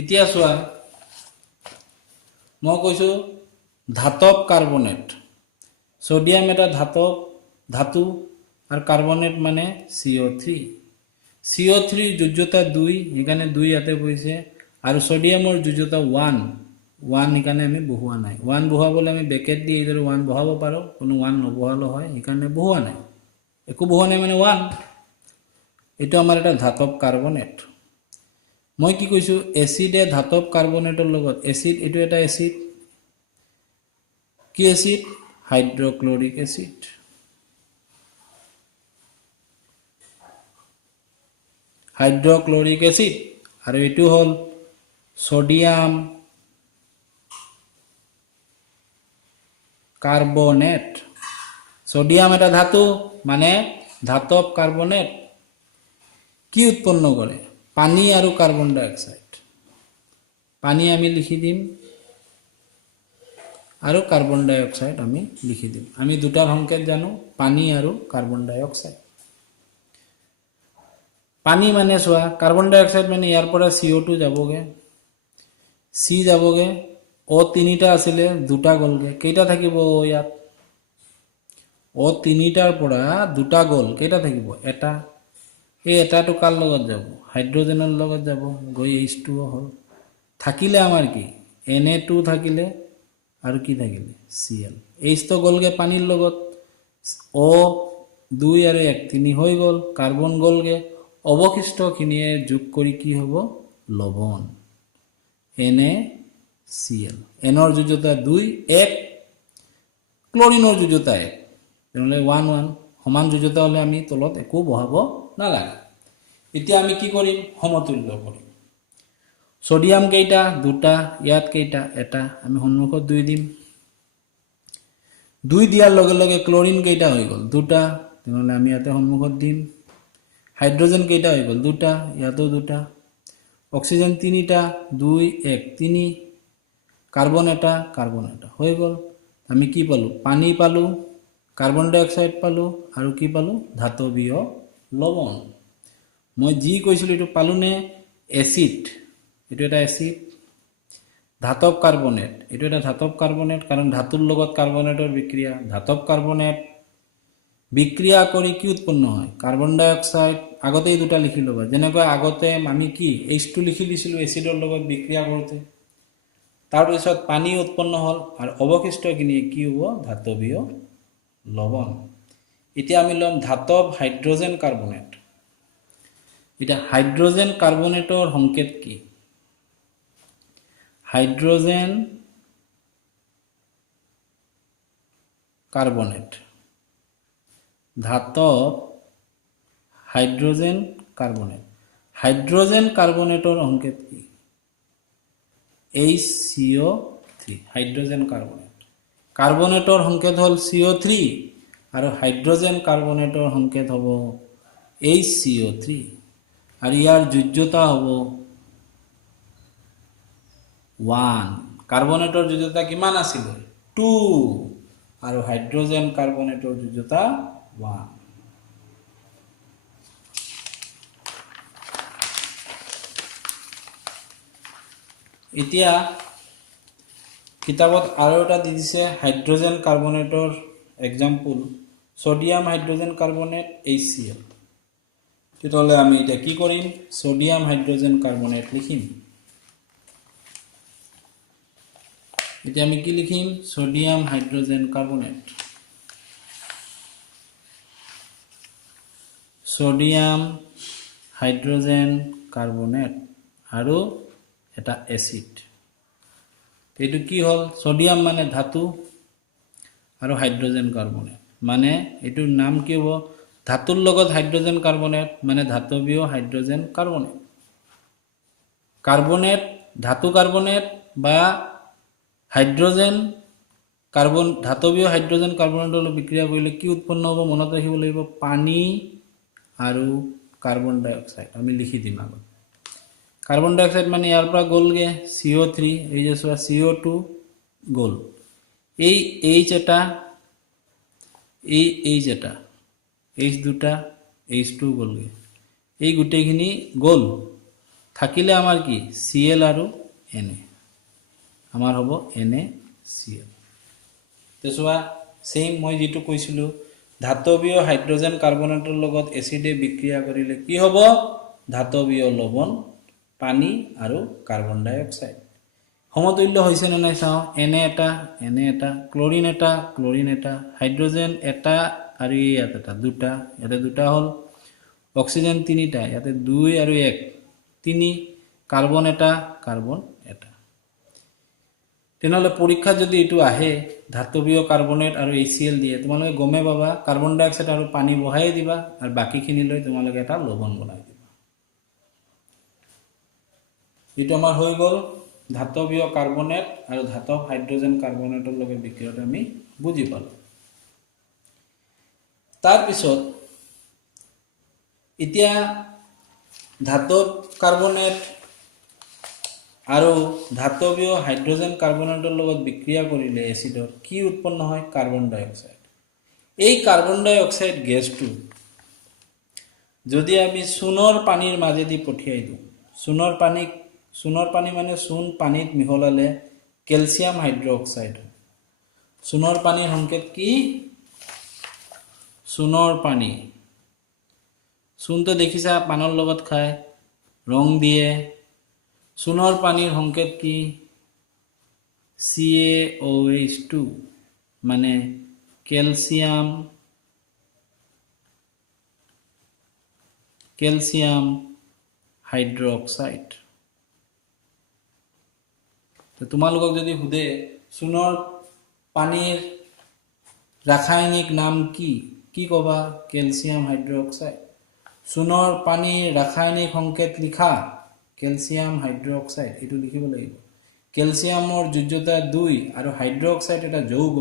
এতিয়া চোৱা মই কৈছো ধাতৱ কাৰ্বনেট, সোডিয়াম এটা ধাতু আর কার্বনেট মানে CO3 CO3 যোজ্যতা 2 এখানে 2 ইয়াতে বইছে আর সোডিয়ামৰ যোজ্যতা 1 এখানে আমি বহুৱা নাই 1 বহুৱাবলৈ আমি ব্ৰেকেট দি ইধৰ 1 বহাব পাৰো কোনো 1 নবহালো হয় এখানে বহুৱা নাই একো বহুৱা নাই মানে 1 এটা আমাৰ এটা ধাতৱ কাৰ্বনেট মই কি কৈছো এসিডে ধাতৱ কাৰ্বনেটৰ লগত এসিড এটো এটা এসিড কি এসিড হাইড্রোক্লোরিক এসিড আর এটো হল সোডিয়াম কার্বনেট সোডিয়াম এটা ধাতু মানে ধাতব কার্বনেট কি উৎপন্ন করে পানি আর কার্বন ডাই অক্সাইড পানী আমি লিখি দিম আৰু কাৰ্বন ডাই অক্সাইড আমি লিখি দিম আমি দুটাৰ সংকেত জানো পানী আৰু কাৰ্বন ডাই অক্সাইড পানী মানে চোৱা কাৰ্বন ডাই অক্সাইড মানে ইয়াৰ পৰা CO2 যাবগে C যাবগে O তিনিটা আছিলে দুটা গলগে কেইটা থাকিব ইয়াত O তিনিটাৰ পৰা দুটা গল কেইটা থাকিব এটা এই এটাটো কাৰ লগত যাব হাইড্ৰোজেনৰ লগত যাব গৈ H2O হল থাকিলে আমাৰ কি Na2 থাকিলে আৰু কি থাকিলে Cl H তো গলগে পানীৰ লগত O 2 আৰু 1 3 হৈ গল কাৰ্বন গলগে অবশিষ্ট খিনিয়ে যোগ কৰি কি হ'ব লৱণ NaCl Nৰ যোজ্যতা 2 1 ক্লোৰিনৰ যোজ্যতা 1 তেনেহলে 1 1 সমান যোজ্যতা হলে আমি তলত একো বহাব নালাগে এতিয়া আমি কি কৰিম সমতুল্য কৰিম সোডিয়াম কেইটা দুটা ইয়াত কেইটা এটা আমি সন্মুখত 2 দিম 2 দিয়াৰ লগে লগে ক্লোৰিন কেইটা হৈ গল দুটা তেনেহলে আমি ইয়াতে সন্মুখত দিম হাইড্ৰোজেন কেইটা হৈ গল দুটা ইয়াতো দুটা অক্সিজেন তিনিটা 2 1 3 কাৰ্বন এটা হৈ গল আমি কি পালো পানী পালো কাৰ্বন ডাই অক্সাইড পালো আৰু কি পালো ধাতৱীয় লৱণ মই যি কৈছিলো এটো পালো নে এসিড এটো এটা এসিড ধাতব কাৰ্বনেট এটো এটা ধাতব কাৰ্বনেট কাৰণ ধাতুৰ লগত কাৰ্বনেটৰ বিক্ৰিয়া ধাতব কাৰ্বনেট বিক্ৰিয়া কৰি কি উৎপন্ন হয় কার্বন ডাই অক্সাইড আগতেই দুটা লিখি লবা যেনেকৈ আগতে আমি কি H2 লিখি দিছিলো এসিডৰ লগত বিক্ৰিয়া কৰোতে তাৰ পিছত পানী উৎপন্ন হল আৰু অবশিষ্ট খিনি কি হ'ব ধাতৱীয় লৱণ এতিয়া আমি লম ধাতব হাইড্ৰোজেন কাৰ্বনেট এটা হাইড্ৰোজেন কাৰ্বনেটৰ সংকেত কি হাইড্ৰোজেন কাৰ্বনেট ধাতব হাইড্ৰোজেন কাৰ্বনেটৰ সংকেত কি HCO3 হাইড্ৰোজেন কাৰ্বনেট কাৰ্বনেটৰ সংকেত হল CO3 আৰু হাইড্ৰোজেন কাৰ্বনেটৰ সংকেত হ'ব HCO3 আৰু ইয়াৰ যোজ্যতা হ'ব 1 কাৰ্বনেটৰ যোজ্যতা কিমান আছিল 2 আৰু হাইড্ৰোজেন কাৰ্বনেটৰ যোজ্যতা 1 এতিয়া কিতাবত আৰু এটা দি দিছে হাইড্ৰোজেন কাৰ্বনেটৰ example sodium hydrogen carbonate HCl তেতিয়াহলে আমি এটা কি কৰিম সোডিয়াম হাইড্ৰোজেন কাৰ্বনেট লিখিম এতিয়া আমি কি লিখিম sodium hydrogen carbonate sodium hydrogen carbonate আৰু এটা এসিড এটো কি হল সোডিয়াম মানে ধাতু আৰু হাইড্ৰোজেন কাৰ্বনেট মানে এটোৰ নাম কি হ'ব ধাতুৰ লগত হাইড্ৰোজেন কাৰ্বনেট মানে ধাতৱীয় হাইড্ৰোজেন কাৰ্বনেট কাৰ্বনেট ধাতু কাৰ্বনেট বা হাইড্ৰোজেন কাৰ্বন ধাতৱীয় হাইড্ৰোজেন কাৰ্বনেটৰ লগত বিক্ৰিয়া কৰিলে কি উৎপন্ন হ'ব মনত ৰাখিব লাগিব পানী আৰু কাৰ্বন ডাই অক্সাইড আমি লিখি দিম আগত কাৰ্বন ডাই অক্সাইড মানে ইয়াৰ পৰা গলগে CO3 এই যে CO2 গল এই H এটা এই H এটা H দুটা H2 গলগে এই গুটেখিনি গল থাকিলে আমাৰ কি Cl আৰু Na আমাৰ হ'ব NaCl তেছোৱা সেম মই যেটো কৈছিলো ধাতৱীয় হাইড্ৰোজেন কাৰ্বনেটৰ লগত এসিডে বিক্ৰিয়া কৰিলে কি হ'ব ধাতৱীয় লৱণ পানী আৰু কাৰ্বন ডাই অক্সাইড সমতুল্য হৈছে নে নাই চাও Na এটা ক্লোৰিন এটা হাইড্ৰোজেন এটা আৰু ইয়াত এটা দুটা ইয়াতে দুটা হল অক্সিজেন তিনিটা ইয়াতে 2 আৰু 1 3 কাৰ্বন এটা তেনেহলে পৰীক্ষা যদি এটো আহে ধাতৱীয় কাৰ্বনেট আৰু HCl দিয়ে তোমালোকে গমে পাবা কাৰ্বন ডাই অক্সাইড আৰু পানী বহাই দিবা আৰু বাকিখিনি লৈ তোমালোকে এটা লৱণ বনাই দিবা এটো আমাৰ হৈ গল ধাতৱীয় কাৰ্বনেট আৰু ধাতব হাইড্ৰোজেন কাৰ্বনেটৰ লগত বিক্ৰিয়াটো আমি বুজি পালো তাৰ পিছত এতিয়া ধাতব কাৰ্বনেট আৰু ধাতৱীয় হাইড্ৰজেন কাৰ্বনেটৰ লগত বিক্ৰিয়া কৰিলে এচিডৰ কি উৎপন্ন হয়? কাৰ্বন ডাই অক্সাইড। এই কাৰ্বন ডাই অক্সাইড গেছটো যদি আমি চূণৰ পানীৰ মাজেদি পঠিয়াই দিওঁ, চূণৰ পানী মানে চূণ পানীত মিহলালে কেলছিয়াম হাইড্ৰক্সাইড। চূণৰ পানীৰ সংকেত কি? চূণৰ পানী। চূণটো দেখিছা পানৰ লগত খায়, ৰং দিয়ে। চূণৰ পানীৰ সংকেত কি? CaOH2 মানে কেলছিয়াম হাইড্ৰক্সাইড। তোমালোকক যদি সোধে চূণৰ পানীৰ ৰাসায়নিক নাম কি ক'বা? Calcium hydroxide. চূণৰ পানীৰ ৰাসায়নিক সংকেত লিখা, কেলছিয়াম হাইড্ৰক্সাইড। এইটো লিখিব লাগিব। কেলছিয়ামৰ যোজ্যতা 2 আৰু হাইড্ৰক্সাইড এটা যৌগ,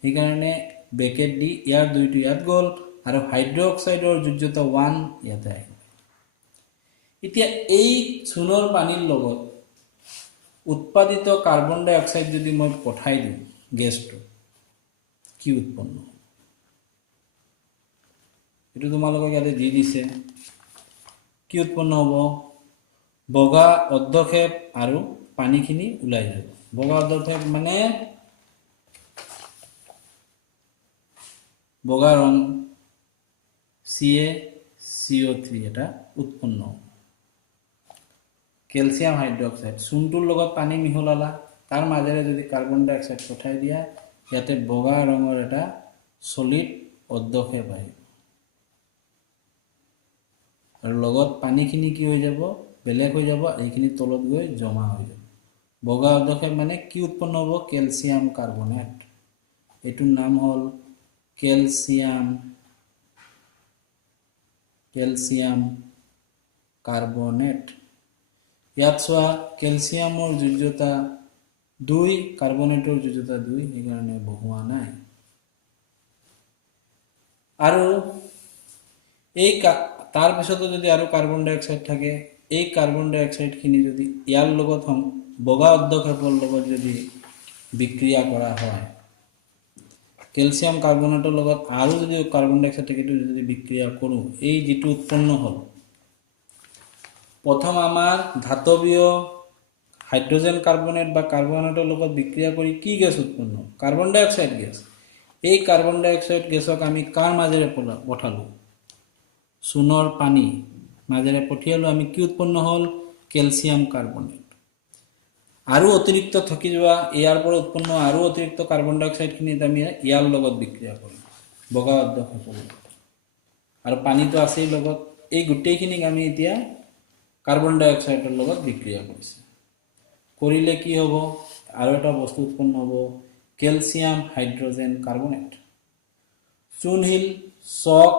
সেইকাৰণে ব্ৰেকেট দি ইয়াৰ 2টো ইয়াত গ'ল আৰু হাইড্ৰক্সাইডৰ যোজ্যতা 1 ইয়াতে আহিল। এতিয়া এই চূণৰ পানীৰ লগত উৎপাদিত কাৰ্বন ডাই অক্সাইড যদি মই পঠাই দিওঁ গেছটো, কি উৎপন্ন হ'ব? এইটো তোমালোকক ইয়াতে দি দিছে। কি উৎপন্ন হ'ব? বগা অৰ্ধক্ষেপ আৰু পানীখিনি ওলাই যাব। বগা অৰ্ধক্ষেপ মানে বগা ৰং, CaCO3 এটা উৎপন্ন হ'ব। কেলছিয়াম হাইড্ৰক্সাইড চূণটোৰ লগত পানী মিহলালা, তাৰ মাজেৰে যদি কাৰ্বন ডাই অক্সাইড পঠাই দিয়া, ইয়াতে বগা ৰঙৰ এটা সলিড অৰ্ধক্ষেপ আহিব আৰু লগত পানীখিনি কি হৈ যাব? বেলেগ হৈ যাব, এইখিনি তলত গৈ জমা হৈ যাব। বগা অৰ্ধক্ষেপ মানে কি উৎপন্ন হ'ব? Calcium carbonate. এইটোৰ নাম হ'ল কেলছিয়াম কাৰ্বনেট। ইয়াত চোৱা কেলছিয়ামৰ যোজ্যতা 2, কাৰ্বনেটৰ যোজ্যতা 2, সেইকাৰণে বহুৱা নাই। আৰু এই তাৰ পিছতো যদি আৰু কাৰ্বন ডাই অক্সাইড থাকে, এই কাৰ্বন ডাই অক্সাইডখিনি যদি ইয়াৰ লগত বগা অৰ্ধক্ষেপৰ লগত যদি বিক্ৰিয়া কৰা হয়, কেলছিয়াম কাৰ্বনেটৰ লগত আৰু যদি কাৰ্বন ডাই অক্সাইড থাকে, যদি বিক্ৰিয়া কৰোঁ, এই যিটো উৎপন্ন হ'ল, প্ৰথম আমাৰ ধাতৱীয় হাইড্ৰজেন কাৰ্বনেট বা কাৰ্বনেটৰ লগত বিক্ৰিয়া কৰি কি গেছ উৎপন্ন? কাৰ্বন ডাই অক্সাইড গেছ। এই কাৰ্বন ডাই অক্সাইড গেছক আমি কাৰ মাজেৰে পঠালোঁ? চূণৰ পানী মাজেৰে পঠিয়ালোঁ। আমি কি উৎপন্ন হ'ল? Calcium carbonate. আৰু অতিৰিক্ত থাকি যোৱা ইয়াৰ পৰা উৎপন্ন আৰু অতিৰিক্ত কাৰ্বন ডাই অক্সাইডখিনি আমি ইয়াৰ লগত বিক্ৰিয়া কৰিম, বগা অৰ্ধক্ষেপৰ লগত, আৰু পানীটো আছেই লগত। এই গোটেইখিনিক আমি এতিয়া কাৰ্বন ডাই অক্সাইডৰ লগত বিক্ৰিয়া কৰিছে। কৰিলে কি হ'ব? আৰু এটা বস্তু উৎপন্ন হ'ব, কেলছিয়াম হাইড্ৰজেন কাৰ্বনেট। চূণশিল, চক,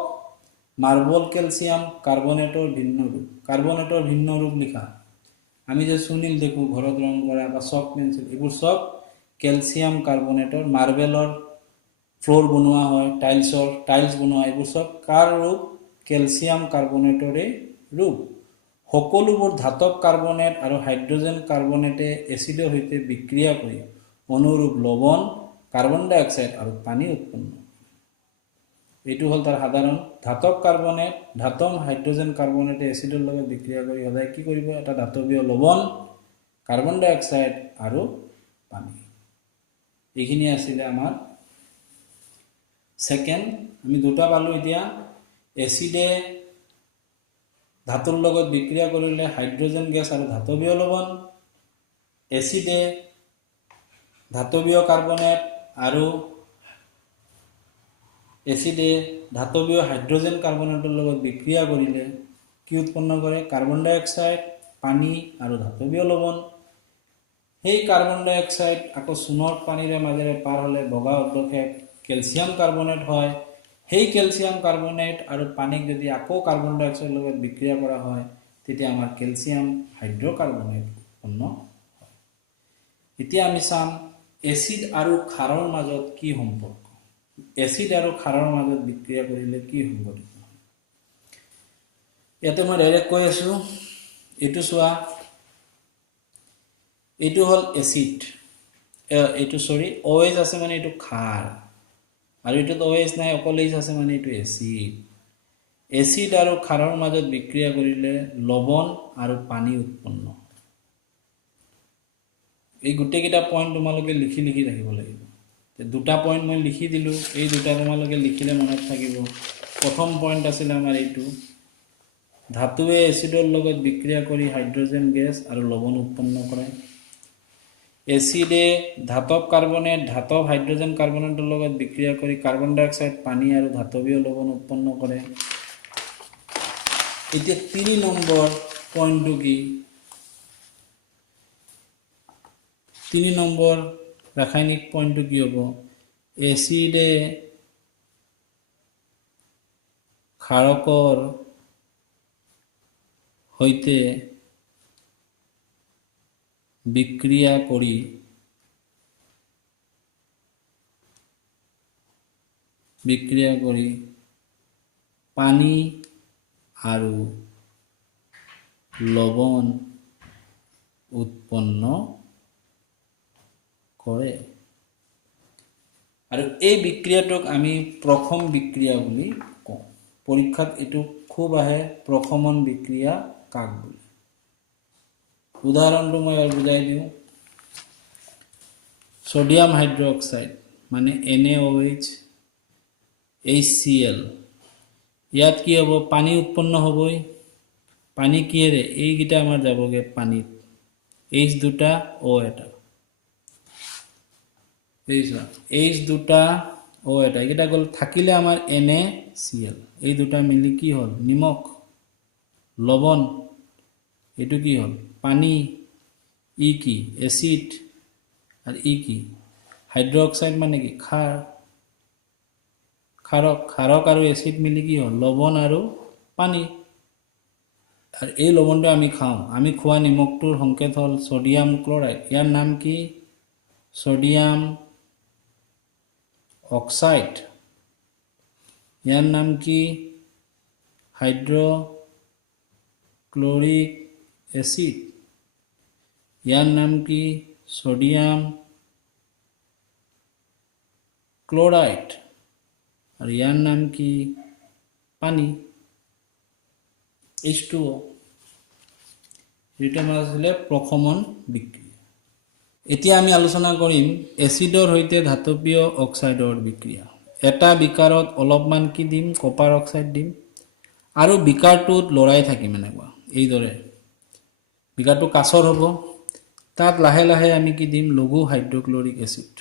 মাৰ্বল কেলছিয়াম কাৰ্বনেটৰ ভিন্ন ৰূপ। কাৰ্বনেটৰ ভিন্ন ৰূপ লিখা। আমি যে চূণশিল দেখোঁ ঘৰত ৰং কৰা বা চক পেঞ্চিল, এইবোৰ চব কেলছিয়াম কাৰ্বনেটৰ। মাৰ্বেলৰ ফ্ল'ৰ বনোৱা হয়, টাইলছ বনোৱা, এইবোৰ চব কাৰ ৰূপ? কেলছিয়াম কাৰ্বনেটৰে ৰূপ। সকলোবোৰ ধাতৱ কাৰ্বনেট আৰু হাইড্ৰজেন কাৰ্বনেটে এচিডৰ সৈতে বিক্ৰিয়া কৰি অনুৰূপ লৱণ, কাৰ্বন ডাই অক্সাইড আৰু পানী উৎপন্ন। এইটো হ'ল তাৰ সাধাৰণ। ধাতৱ কাৰ্বনেট, ধাতৱ হাইড্ৰজেন কাৰ্বনেটে এচিডৰ লগত বিক্ৰিয়া কৰি সদায় কি কৰিব? এটা ধাতৱীয় লৱণ, কাৰ্বন ডাই অক্সাইড আৰু পানী। এইখিনি আছিলে আমাৰ ছেকেণ্ড। আমি দুটা পালোঁ এতিয়া। এচিডে ধাতুৰ লগত বিক্ৰিয়া কৰিলে হাইড্ৰজেন গেছ আৰু ধাতৱীয় লৱণ। এচিডে ধাতৱীয় কাৰ্বনেট আৰু এচিডে ধাতৱীয় হাইড্ৰজেন কাৰ্বনেটৰ লগত বিক্ৰিয়া কৰিলে কি উৎপন্ন কৰে? কাৰ্বন ডাই অক্সাইড, পানী আৰু ধাতৱীয় লৱণ। সেই কাৰ্বন ডাই অক্সাইড আকৌ চূণৰ পানীৰে মাজেৰে পাৰ হ'লে বগা অৰ্ধক্ষেপ কেলছিয়াম কাৰ্বনেট হয়। সেই কেলছিয়াম কাৰ্বনেট আৰু পানীক যদি আকৌ কাৰ্বন ডাই অক্সাইডৰ লগত বিক্ৰিয়া কৰা হয়, তেতিয়া আমাৰ কেলছিয়াম হাইড্ৰকাৰ্বনেট উৎপন্ন হয়। এতিয়া আমি চাম এচিড আৰু ক্ষাৰৰ মাজত কি সম্পৰ্ক। এচিড আৰু ক্ষাৰৰ মাজত বিক্ৰিয়া কৰিলে কি সংঘটিত হয়? ইয়াতে মই ডাইৰেক্ট কৈ আছোঁ। এইটো চোৱা, এইটো হল এসিড এইটো সৰি OH আছে মানে এইটো ক্ষাৰ আৰু এইটোত OH নাই অকল H আছে মানে এইটো এসিড এসিড আৰু ক্ষাৰৰ মাজত বিক্ৰিয়া কৰিলে লৱণ আৰু পানী উৎপন্ন এই গুটেকিটা পইণ্ট তোমালোকে লিখি ৰাখিব লাগিব দুটা পইণ্ট মই লিখি দিলো এই দুটা তোমালোকে লিখিলে মনত থাকিব প্ৰথম পইণ্ট আছিল আমাৰ এইটো ধাতুৱে এসিডৰ লগত বিক্ৰিয়া কৰি হাইড্ৰোজেন গেছ আৰু লৱণ উৎপন্ন কৰে এসিডে ধাতব কাৰ্বনেট ধাতব হাইড্ৰোজেন কাৰ্বনেটৰ লগত বিক্ৰিয়া কৰি কাৰ্বন ডাই অক্সাইড পানী আৰু ধাতৱীয় লৱণ উৎপন্ন কৰে এতিয়া 3 নম্বৰ পইণ্টটো কি 3 নম্বৰ ৰাসায়নিক পইণ্টটো কি হ'ব এসিডে ক্ষাৰকৰ হৈতে বিক্ৰিয়া কৰি পানী আৰু লৱণ উৎপন্ন কৰে আৰু এই বিক্ৰিয়াটোক আমি প্ৰথম বিক্ৰিয়া বুলি কওঁ পৰীক্ষাত এটো খুব আহে প্ৰথমন বিক্ৰিয়া কাক বুলি উদাহৰণটো মই বুজাই দিওঁ সোডিয়াম হাইড্ৰক্সাইড মানে NaOH HCl ইয়াত কি হ'ব পানী উৎপন্ন হ'বই পানী কিৰে এইগিটা আমাৰ যাবগে পানীত H দুটা O এটা H দুটা O এটা এইগিটা গল থাকিলে আমাৰ NaCl এই দুটা মিলি কি হল নিমখ লৱণ এটো কি হল পানী ই কি এসিড আৰ ই কি হাইড্ৰোক্সাইড মানে কি ক্ষাৰ ক্ষাৰক আৰু এসিড মিলি কি হল লৱণ আৰু পানী আৰ এই লৱণটো আমি খাওঁ আমি খোৱা নিমখটোৰ সংকেত হল সোডিয়াম ক্লোৰাইড ইয়াৰ নাম কি সোডিয়াম অক্সাইড ইয়াৰ নাম কি হাইড্ৰোক্লোৰিক এসিড ইয়াৰ নাম কি সোডিয়াম ক্লোরাইড আর ইয়ার নাম কি পানি H2O এটা মানে প্রথমন বিক্রিয়া এতিয়া আমি আলোচনা কৰিম এসিডৰ হৈতে ধাতৱীয় অক্সাইডৰ বিক্ৰিয়া এটা বিকাৰত অলপমান কি দিম কপাৰ অক্সাইড দিম আৰু বিকাৰটোত লৰাই থাকিম এনেকুৱা এই দৰে বিকাৰটো কাছৰ হ'ব তাত লাহে লাহে আমি কি দিম লঘু হাইড্ৰোক্লোৰিক এসিড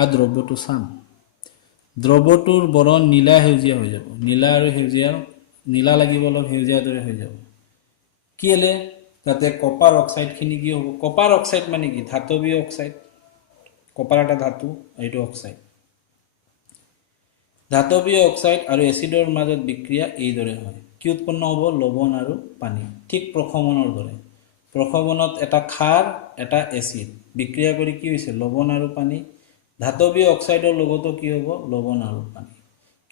আৰ দ্ৰব্যটো চাম দ্ৰব্যটোৰ বৰণ নীলা হেউজিয়া হৈ যাব নীলা আৰু হেউজিয়া নীলা লাগিব অলপ হেউজিয়া দৰে হৈ যাব কিলে তাতে কপাৰ অক্সাইড খিনি কি হ'ব কপাৰ অক্সাইড মানে কি ধাতৱীয় অক্সাইড কপাৰ এটা ধাতু এইটো অক্সাইড ধাতৱীয় অক্সাইড আৰু এসিডৰ মাজত বিক্ৰিয়া এই দৰে হয় কি উৎপন্ন হ'ব লৱণ আৰু পানী ঠিক প্ৰশমনৰ দৰে প্ৰশমনত এটা ক্ষাৰ এটা এসিড বিক্ৰিয়া কৰি কি হৈছে লৱণ আৰু পানী ধাতৱীয় অক্সাইডৰ লগতো কি হ'ব লৱণ আৰু পানী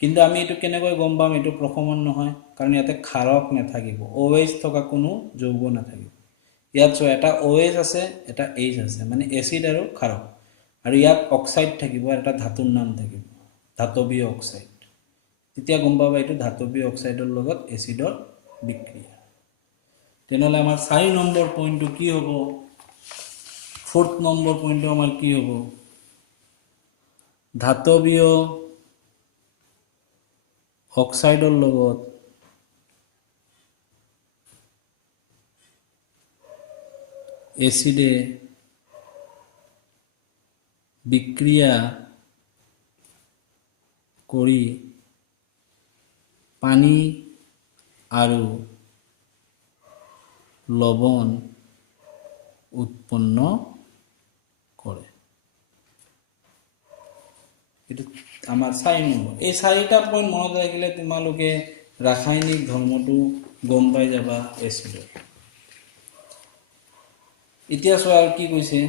কিন্তু আমি এটো কেনেকৈ গম পাম এটো প্ৰশমন নহয় কাৰণ ইয়াতে ক্ষাৰক নাথাকিব OH থকা কোনো যৌগ নাথাকিব ইয়াত এটা OH আছে এটা H আছে মানে এসিড আৰু ক্ষাৰক আৰু ইয়াত অক্সাইড থাকিব এটা ধাতুৰ নাম থাকিব ধাতৱীয় অক্সাইড তেতিয়া গম পাবা এটো ধাতৱীয় অক্সাইডৰ লগত এসিডৰ বিক্ৰিয়া তেনেহলে আমাৰ 4 নম্বৰ পইণ্টটো কি হ'ব 4th নম্বৰ পইণ্টটো আমাৰ কি হ'ব ধাতৱীয় অক্সাইডৰ লগত এসিডে বিক্ৰিয়া কৰি পানী আৰু লৱণ উৎপন্ন কৰে এটো আমাৰ 4 নম্বৰ এই 4টা পইণ্ট মনত ৰাখিলে তোমালোকে ৰাসায়নিক ধৰ্মটো গম পাই যাবা এসিডৰ এতিয়া চোৱা কি কৈছে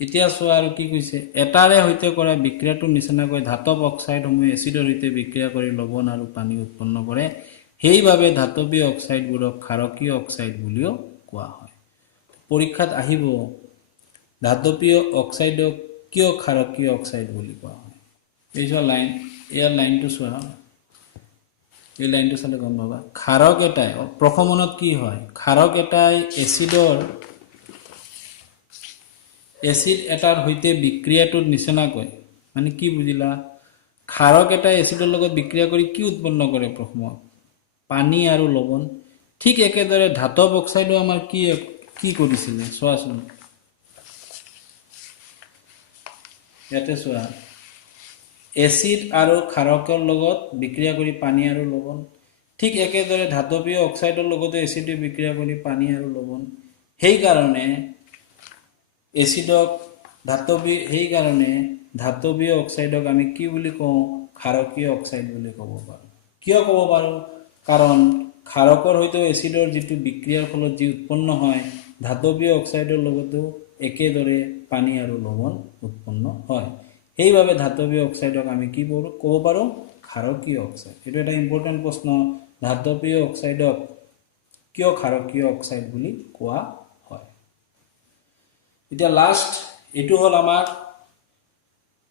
এতিয়া চোৱা আৰু কি কৈছে এটাৰে হৈতে কৰা বিক্ৰিয়াটো নিচিনাকৈ ধাতব অক্সাইড সমূহ এসিডৰ হৈতে বিক্ৰিয়া কৰি লৱণ আৰু পানী উৎপন্ন কৰে সেইভাবে ধাতৱীয় অক্সাইডবোৰক ক্ষাৰকীয় অক্সাইড বুলিও কোৱা হয়। পৰীক্ষাত আহিব ধাতৱীয় অক্সাইডক কিয় ক্ষাৰকীয় অক্সাইড বুলি কোৱা হয়। এই যে লাইন, ইয়াৰ লাইনটো চোৱা, এই লাইনটো চালে গম পাবা। ক্ষাৰক এটাই প্ৰশমনত কি হয়, ক্ষাৰক এটাই এচিড এটাৰ সৈতে বিক্ৰিয়াটোৰ নিচিনাকৈ, মানে কি বুজিলা, ক্ষাৰক এটাই এচিডৰ লগত বিক্ৰিয়া কৰি কি উৎপন্ন কৰে প্ৰথমত, পানী আৰু লৱণ। ঠিক একেদৰে ধাতৱ অক্সাইডো আমাৰ কি কৰিছিলে চোৱাচোন, ইয়াতে চোৱা, এচিড আৰু ক্ষাৰকৰ লগত বিক্ৰিয়া কৰি পানী আৰু লৱণ। ঠিক একেদৰে ধাতৱীয় অক্সাইডৰ লগতে এচিডে বিক্ৰিয়া কৰি পানী আৰু লৱণ। সেইকাৰণে ধাতৱীয় অক্সাইডক আমি কি বুলি কওঁ, ক্ষাৰকীয় অক্সাইড বুলি ক'ব পাৰোঁ। কিয় ক'ব পাৰোঁ, কাৰণ ক্ষাৰকৰ সৈতে এচিডৰ যিটো বিক্ৰিয়াৰ ফলত যি উৎপন্ন হয়, ধাতৱীয় অক্সাইডৰ লগতো একেদৰে পানী আৰু লৱণ উৎপন্ন হয়। সেইভাবে ধাতৱীয় অক্সাইডক আমি কি ক'ব পাৰোঁ, ক্ষাৰকীয় অক্সাইড। এইটো এটা ইম্পৰ্টেণ্ট প্ৰশ্ন, ধাতৱীয় অক্সাইডক কিয় ক্ষাৰকীয় অক্সাইড বুলি কোৱা হয়। এতিয়া লাষ্ট এইটো হ'ল আমাৰ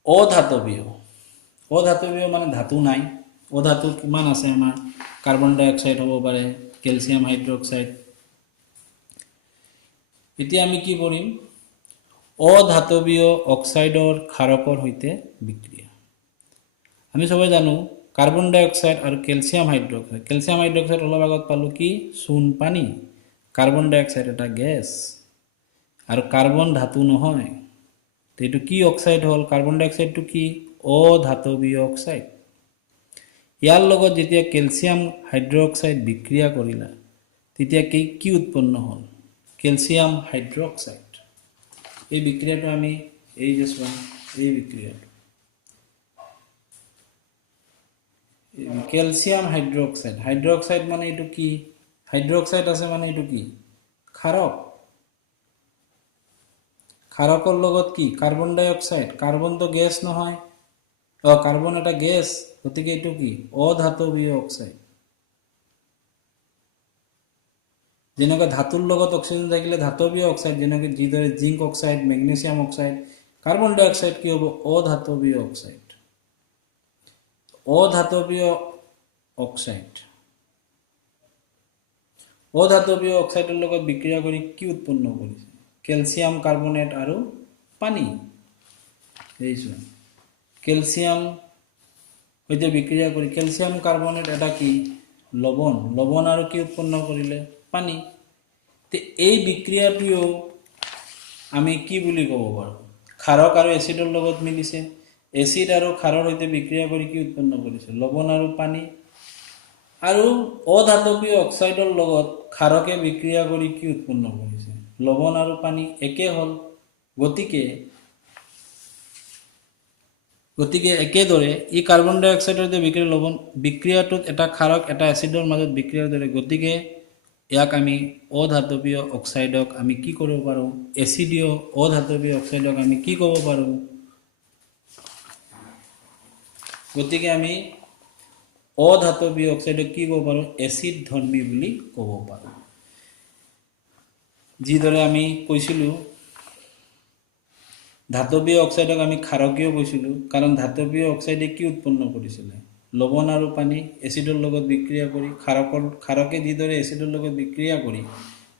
অধাতৱীয় মানে ধাতু নাই। অধাতু কিমান আছে আমাৰ, কাৰ্বন ডাই অক্সাইড হ'ব পাৰে, কেলছিয়াম হাইড্ৰক্সাইড। এতিয়া আমি কি কৰিম, অধাতৱীয় অক্সাইডৰ ক্ষাৰকৰ সৈতে বিক্ৰিয়া। আমি সবাই জানো কাৰ্বন ডাই অক্সাইড আৰু কেলছিয়াম হাইড্ৰক্সাইড অলপ আগত পালোঁ কি, চূণ পানী। কাৰ্বন ডাই অক্সাইড এটা গেছ আৰু কাৰ্বন ধাতু নহয়, এইটো কি অক্সাইড হ'ল, কাৰ্বন ডাই অক্সাইডটো কি, অধাতৱীয় অক্সাইড। ইয়াৰ লগত যেতিয়া কেলছিয়াম হাইড্ৰক্সাইড বিক্ৰিয়া কৰিলা, তেতিয়া কি উৎপন্ন হ'ল, কেলছিয়াম হাইড্ৰক্সাইড। এই বিক্ৰিয়াটো আমি এই যে চোৱা, এই বিক্ৰিয়াটো কেলছিয়াম হাইড্ৰক্সাইড মানে এইটো কি, হাইড্ৰক্সাইড আছে মানে এইটো কি, ক্ষাৰক। ক্ষাৰকৰ লগত কি, কাৰ্বন ডাই অক্সাইড, কাৰ্বনটো গেছ নহয়, কাৰ্বন এটা গেছ, গতিকে এইটো কি, অধাতৱীয় অক্সাইড। যেনেকৈ ধাতুৰ লগত অক্সিজেন থাকিলে ধাতৱীয় অক্সাইড, যেনেকৈ যিদৰে zinc oxide, magnesium oxide. Carbon dioxide কি হ'ব, অধাতৱীয় অক্সাইড। অধাতৱীয় অক্সাইডৰ লগত বিক্ৰিয়া কৰি কি উৎপন্ন কৰিছে, কেলছিয়াম কাৰ্বনেট আৰু পানী। এইছো কেলছিয়াম সৈতে বিক্ৰিয়া কৰি কেলছিয়াম কাৰ্বনেট এটা কি, লৱণ আৰু কি উৎপন্ন কৰিলে, পানী। এই বিক্ৰিয়াটোও আমি কি বুলি ক'ব পাৰোঁ, ক্ষাৰক আৰু এচিডৰ লগত মিলিছে, এচিড আৰু ক্ষাৰৰ সৈতে বিক্ৰিয়া কৰি কি উৎপন্ন কৰিছে, লৱণ আৰু পানী। আৰু অধাতৱীয় অক্সাইডৰ লগত ক্ষাৰকে বিক্ৰিয়া কৰি কি উৎপন্ন কৰিছে, লৱণ আৰু পানী একে হ'ল। গতিকে একেদৰে ই কাৰ্বন ডাই অক্সাইডৰ সৈতে বিক্ৰিয়াটোত এটা ক্ষাৰক এটা এচিডৰ মাজত বিক্ৰিয়াৰ দৰে, গতিকে ইয়াক আমি অধাতৱীয় অক্সাইডক আমি কি কৰিব পাৰোঁ, অধাতৱীয় অক্সাইডক আমি কি ক'ব পাৰোঁ, গতিকে আমি অধাতৱীয় অক্সাইডক কি ক'ব পাৰোঁ, এচিড ধৰ্মী বুলি ক'ব পাৰোঁ। যিদৰে আমি কৈছিলোঁ ধাতৱীয় অক্সাইডক আমি ক্ষাৰকীয় কৈছিলোঁ, কাৰণ ধাতৱীয় অক্সাইডে কি উৎপন্ন কৰিছিলে, লৱণ আৰু পানী এচিডৰ লগত বিক্ৰিয়া কৰি, ক্ষাৰকে যিদৰে এচিডৰ লগত বিক্ৰিয়া কৰি,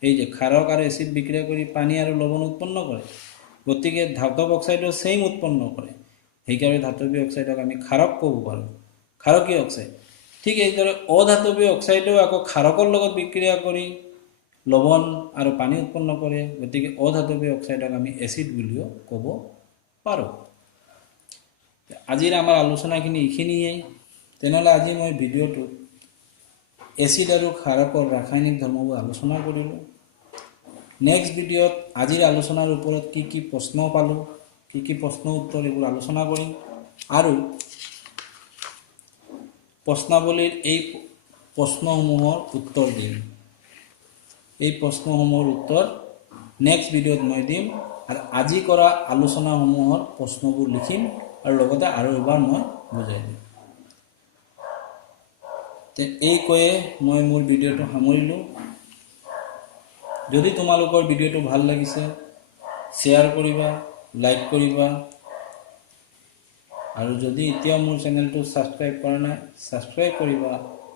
এই যে ক্ষাৰক আৰু এচিড বিক্ৰিয়া কৰি পানী আৰু লৱণ উৎপন্ন কৰে, গতিকে ধাতৱ অক্সাইডৰ ছেইম উৎপন্ন কৰে। সেইকাৰণে ধাতৱীয় অক্সাইডক আমি ক্ষাৰক ক'ব পাৰোঁ, ক্ষাৰকীয় অক্সাইড। ঠিক এইদৰে অধাতৱীয় অক্সাইডেও আকৌ ক্ষাৰকৰ লগত বিক্ৰিয়া কৰি লৱণ আৰু পানী উৎপন্ন কৰে, গতিকে অধাতৱীয় অক্সাইডক আমি এচিড বুলিও ক'ব পাৰোঁ। আজিৰ আমাৰ আলোচনাখিনি এইখিনিয়েই। তেনেহ'লে আজি মই ভিডিঅ'টোত এচিড আৰু ক্ষাৰকৰ ৰাসায়নিক ধৰ্মবোৰ আলোচনা কৰিলোঁ। নেক্সট ভিডিঅ'ত আজিৰ আলোচনাৰ ওপৰত কি কি প্ৰশ্ন পালোঁ, কি কি প্ৰশ্ন উত্তৰ এইবোৰ আলোচনা কৰিম, আৰু প্ৰশ্নাৱলীৰ এই প্ৰশ্নসমূহৰ উত্তৰ দিম। এই প্ৰশ্নসমূহৰ উত্তৰ নেক্সট ভিডিঅ'ত মই দিম, আৰু আজি কৰা আলোচনাসমূহৰ প্ৰশ্নবোৰ লিখিম আৰু লগতে আৰু এবাৰ মই বুজাই দিম। এই কৈয়ে মই মোৰ ভিডিঅ'টো সামৰিলোঁ। যদি তোমালোকৰ ভিডিঅ'টো ভাল লাগিছে শ্বেয়াৰ কৰিবা, লাইক কৰিবা, আৰু যদি এতিয়াও মোৰ চেনেলটো ছাবস্ক্ৰাইব কৰা নাই ছাবস্ক্ৰাইব কৰিবা,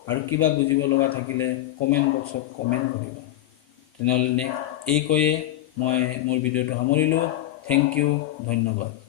আৰু কিবা বুজিব লগা থাকিলে কমেণ্ট বক্সত কমেণ্ট কৰিবা। তেনেহ'লে এই কৈয়ে মই মোৰ ভিডিঅ'টো সামৰিলোঁ। থেংক ইউ, ধন্যবাদ।